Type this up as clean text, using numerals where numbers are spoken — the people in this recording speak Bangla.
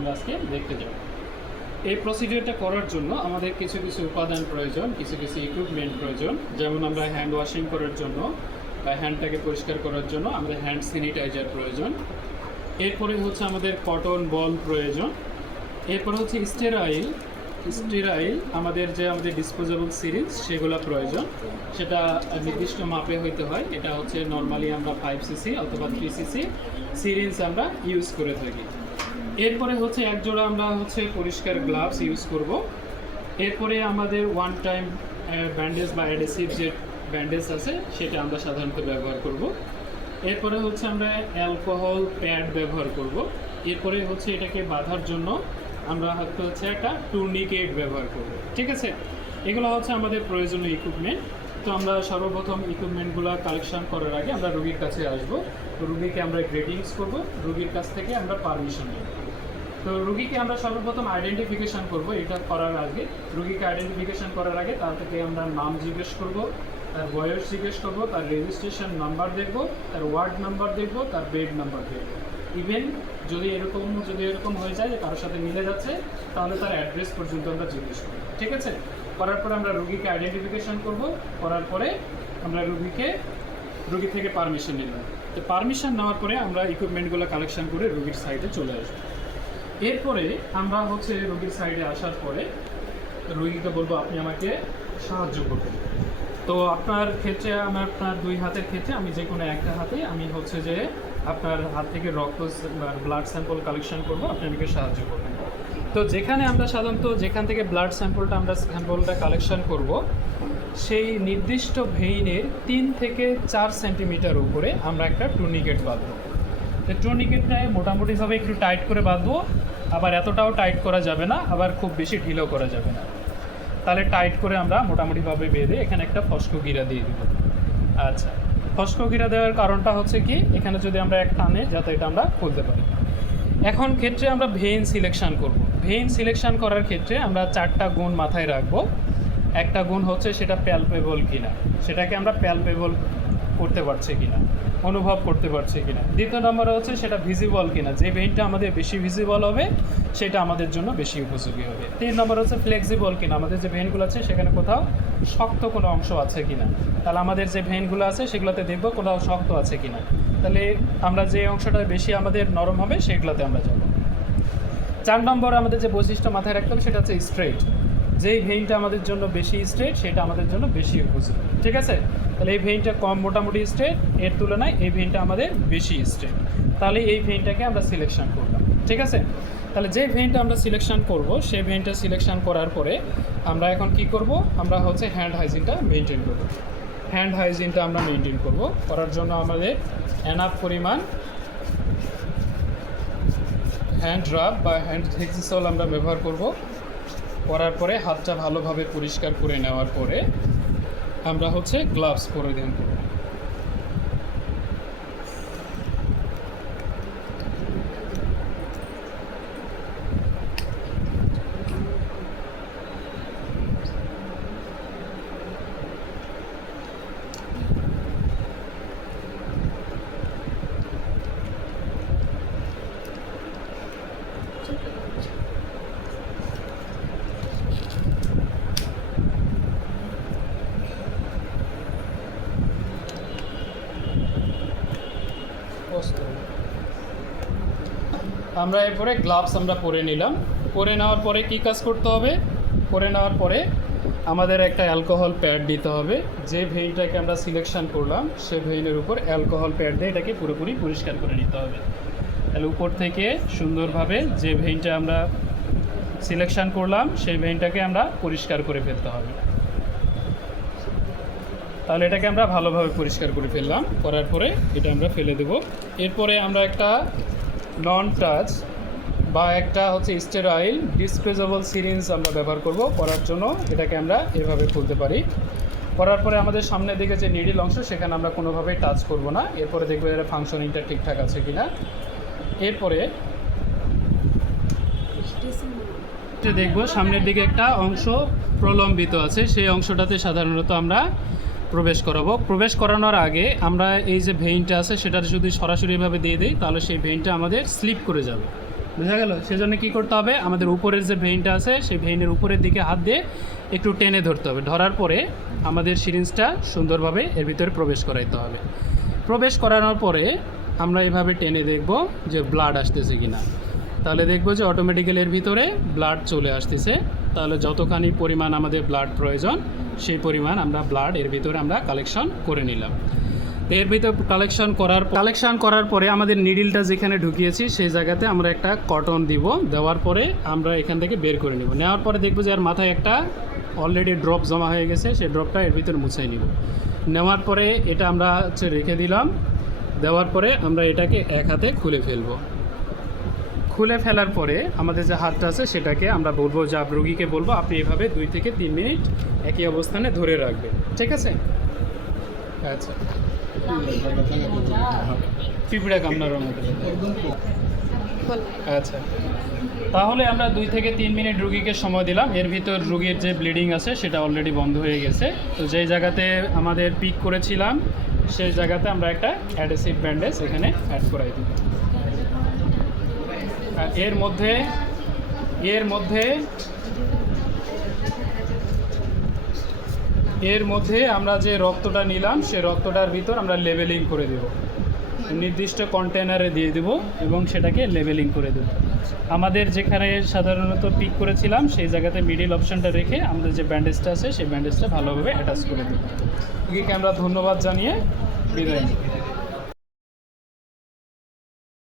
আমরা আজকে দেখতে যাব। এই প্রসিডিওরটা করার জন্য আমাদের কিছু কিছু উপাদান প্রয়োজন, কিছু কিছু ইকুইপমেন্ট প্রয়োজন। যেমন আমরা হ্যান্ড ওয়াশিং করার জন্য বা হ্যান্ডটাকে পরিষ্কার করার জন্য আমাদের হ্যান্ড স্যানিটাইজার প্রয়োজন। এরপরে হচ্ছে আমাদের কটন বল প্রয়োজন। এরপরে হচ্ছে স্টেরাইল আমাদের ডিসপোজেবল সিরিঞ্জ সেগুলো প্রয়োজন। সেটা নির্দিষ্ট মাপে হইতে হয়। এটা হচ্ছে নর্মালি আমরা 5 সিসি অথবা 3 সিসি সিরিঞ্জ আমরা ইউজ করে থাকি। এরপরে হচ্ছে এক জোড়া আমরা হচ্ছে পরিষ্কার গ্লাভস ইউজ করব। এরপরে আমাদের ওয়ান টাইম ব্যান্ডেজ বা অ্যাডহেসিভ যে ব্যান্ডেজ আছে সেটা আমরা সাধারণত ব্যবহার করব। এরপরে হচ্ছে আমরা অ্যালকোহল প্যাড ব্যবহার করব। এরপরে হচ্ছে এটাকে বাঁধার জন্য আমরা হচ্ছে একটা টুর্নিকেট ব্যবহার করব। ঠিক আছে, এগুলো হচ্ছে আমাদের প্রয়োজনীয় ইকুইপমেন্ট। তো আমরা সর্বপ্রথম ইকুইপমেন্টগুলো কালেকশন করার আগে আমরা রোগীর কাছে আসব। তো রুগীকে আমরা গ্রেটিংস করব, রুগীর কাছ থেকে আমরা পারমিশন নেব। তো রুগীকে আমরা সর্বপ্রথম আইডেন্টিফিকেশান করব। এটা করার আগে রুগীকে আইডেন্টিফিকেশান করার আগে তার থেকে আমরা নাম জিজ্ঞেস করব, তার বয়স জিজ্ঞেস করব, তার রেজিস্ট্রেশন নাম্বার দেখব, তার ওয়ার্ড নাম্বার দেখব, তার বেড নাম্বার দেখব। ইভেন যদি এরকম হয়ে যায় যে কারোর সাথে মিলে যাচ্ছে তাহলে তার অ্যাড্রেস পর্যন্ত আমরা জিজ্ঞেস করব। ঠিক আছে, করার পরে আমরা রুগীকে আইডেন্টিফিকেশান করব। করার পরে আমরা রুগী থেকে পারমিশন নিলাম। তো পারমিশন নেওয়ার পরে আমরা ইকুইপমেন্টগুলো কালেকশন করে রুগীর সাইডে চলে আসবো। এরপরে আমরা হচ্ছে রুগীর সাইডে আসার পরে রুগীকে বলবো আপনি আমাকে সাহায্য করবেন। তো আপনার ক্ষেত্রে আপনার দুই হাতের ক্ষেত্রে আমি যে কোনো একটা হাতে আমি হচ্ছে যে আপনার হাত থেকে রক্ত ব্লাড স্যাম্পল কালেকশন করব, আপনি আমাকে সাহায্য করবেন। তো যেখানে আমরা সাধারণত যেখান থেকে ব্লাড স্যাম্পলটা কালেকশন করব সেই নির্দিষ্ট ভেইনের 3 থেকে 4 সেন্টিমিটার উপরে আমরা একটা টুর্নিকেট বাঁধবো। তো টুর্নিকেটটায় মোটামুটিভাবে একটু টাইট করে বাঁধবো, আবার এতটাও টাইট করা যাবে না, আবার খুব বেশি ঢিলেও করা যাবে না। তাহলে টাইট করে আমরা মোটামুটিভাবে বেঁধে এখানে একটা ফস্কো গিরা দিয়ে দেবো। আচ্ছা, ফস্কো গিরা দেওয়ার কারণটা হচ্ছে কি, এখানে যদি আমরা এক টানে যাতে এটা আমরা খুলতে পারি। এখন ক্ষেত্রে আমরা ভেইন সিলেকশন করব। ভেইন সিলেকশন করার ক্ষেত্রে আমরা 4টা গুণ মাথায় রাখবো। একটা গুণ হচ্ছে সেটা প্যালপেবল কিনা, সেটাকে আমরা প্যালপেবল করতে পারছি কিনা, অনুভব করতে পারছি কিনা। দ্বিতীয় নম্বরে হচ্ছে সেটা ভিজিবল কিনা, যে ভেইনটা আমাদের বেশি ভিজিবল হবে সেটা আমাদের জন্য বেশি উপযোগী হবে। 3 নম্বর হচ্ছে ফ্লেক্সিবল কিনা, আমাদের যে ভেইনগুলো আছে সেখানে কোথাও শক্ত কোনো অংশ আছে কিনা। তাহলে আমাদের যে ভেইনগুলো আছে সেগুলোতে দেখব কোথাও শক্ত আছে কিনা, তাহলে আমরা যে অংশটা বেশি আমাদের নরম হবে সেগুলোতে আমরা যাব। 4 নম্বর আমাদের যে বৈশিষ্ট্য মাথায় রাখতে হবে সেটা হচ্ছে স্ট্রেট। যেই ভেইনটা আমাদের জন্য বেশি স্ট্রেট সেটা আমাদের জন্য বেশি উপযোগী। ঠিক আছে, তাহলে এই ভেইনটা কম মোটামুটি স্ট্রেট, এর তুলনায় এই ভেইনটা আমাদের বেশি স্ট্রেট, তাহলে এই ভেইনটাকে আমরা সিলেকশন করলাম। ঠিক আছে, তাহলে যে ভেইনটা আমরা সিলেকশন করব সেই ভেইনটা সিলেকশন করার পরে আমরা এখন কি করব, আমরা হচ্ছে হ্যান্ড হাইজিনটা মেনটেন করব। হ্যান্ড হাইজিনটা আমরা মেনটেন করব, করার জন্য আমাদের এনাফ পরিমাণ হ্যান্ড রাব বা হ্যান্ড হেক্সিসল আমরা ব্যবহার করব। করার পরে হাতটা ভালোভাবে পরিষ্কার করে নেওয়ার পরে আমরা হচ্ছে গ্লাভস পরিধান করব। আমরা এরপরে গ্লাভস আমরা পরে নিলাম। পরে নেওয়ার পরে কী কাজ করতে হবে, পরে নেওয়ার পরে আমাদের একটা অ্যালকোহল প্যাড দিতে হবে। যে ভেইনটাকে আমরা সিলেকশন করলাম সে ভেইনের উপর অ্যালকোহল প্যাড দিয়ে এটাকে পুরোপুরি পরিষ্কার করে নিতে হবে। তাহলে উপর থেকে সুন্দরভাবে যে ভেইনটা আমরা সিলেকশন করলাম সেই ভেইনটাকে আমরা পরিষ্কার করে ফেলতে হবে। তাহলে এটাকে আমরা ভালোভাবে পরিষ্কার করে ফেললাম, করার পরে এটা আমরা ফেলে দেব। এরপরে আমরা একটা নন টাচ বা একটা হচ্ছে স্টেরাইল ডিসপোজেবল সিরিঞ্জ আমরা ব্যবহার করব। করার জন্য এটাকে আমরা এভাবে খুলতে পারি। করার পরে আমাদের সামনের দিকে যে নিডিল অংশ সেখানে আমরা কোনোভাবেই টাচ করব না। এরপরে দেখবো এর ফাংশনিংটা ঠিকঠাক আছে কিনা। এরপরে দেখব সামনের দিকে একটা অংশ প্রলম্বিত আছে, সেই অংশটাতে সাধারণত আমরা প্রবেশ করাবো। প্রবেশ করানোর আগে আমরা এই যে ভেইনটা আছে সেটা যদি সরাসরিভাবে দিয়ে দিই তাহলে সেই ভেইনটা আমাদের স্লিপ করে যাবে। বোঝা গেল? সেজন্য কী করতে হবে, আমাদের উপরের যে ভেইনটা আছে সেই ভেইনের উপরের দিকে হাত দিয়ে একটু টেনে ধরতে হবে। ধরার পরে আমাদের সিরিঞ্জটা সুন্দরভাবে এর ভিতরে প্রবেশ করাইতে হবে। প্রবেশ করানোর পরে আমরা এভাবে টেনে দেখব যে ব্লাড আসতেছে কি না। তাহলে দেখব যে অটোমেটিক্যালি এর ভিতরে ব্লাড চলে আসতেছে। তাহলে যতখানি পরিমাণ আমাদের ব্লাড প্রয়োজন সেই পরিমাণ আমরা ব্লাড এর ভিতরে আমরা কালেকশন করে নিলাম। তো এর ভিতরে কালেকশন করার পরে আমাদের নিডলটা যেখানে ঢুকিয়েছি সেই জায়গাতে আমরা একটা কটন দিব। দেওয়ার পরে আমরা এখান থেকে বের করে নিব। নেওয়ার পরে দেখব যে এর মাথায় একটা অলরেডি ড্রপ জমা হয়ে গেছে, সেই ড্রপটা এর ভিতরে মুছাই নিব। নেওয়ার পরে এটা আমরা হচ্ছে রেখে দিলাম। দেওয়ার পরে আমরা এটাকে এক হাতে খুলে ফেলবো। খুলে ফেলার পরে আমাদের যে হাতটা আছে সেটাকে আমরা বলবো যে রোগীকে বলবো আপনি এভাবে 2 থেকে 3 মিনিট একই অবস্থানে ধরে রাখবেন। ঠিক আছে? আচ্ছা, পিঁপড়া কামড়ানোর মতো। আচ্ছা, তাহলে আমরা 2 থেকে 3 মিনিট রুগীকে সময় দিলাম। এর ভিতর রুগীর যে ব্লিডিং আছে সেটা অলরেডি বন্ধ হয়ে গেছে। তো যেই জায়গাতে আমাদের পিক করেছিলাম সেই জায়গাতে আমরা একটা অ্যাডহেসিভ ব্যান্ডেজ এখানে অ্যাড করাই দিই। আর এর মধ্যে আমরা যে রক্তটা নিলাম সেই রক্তটার ভিতর আমরা লেবেলিং করে দেব, নির্দিষ্ট কন্টেনারে দিয়ে দেব এবং সেটাকে লেবেলিং করে দেব। আমাদের যেখানে সাধারণত পিক করেছিলাম সেই জায়গাতে মিডিল অপশনটা রেখে আমাদের যে ব্যান্ডেজটা আছে সেই ব্যান্ডেজটা ভালোভাবে অ্যাটাচ করে দেব। রোগীকে আমরা ধন্যবাদ জানিয়ে বিদায় নিই।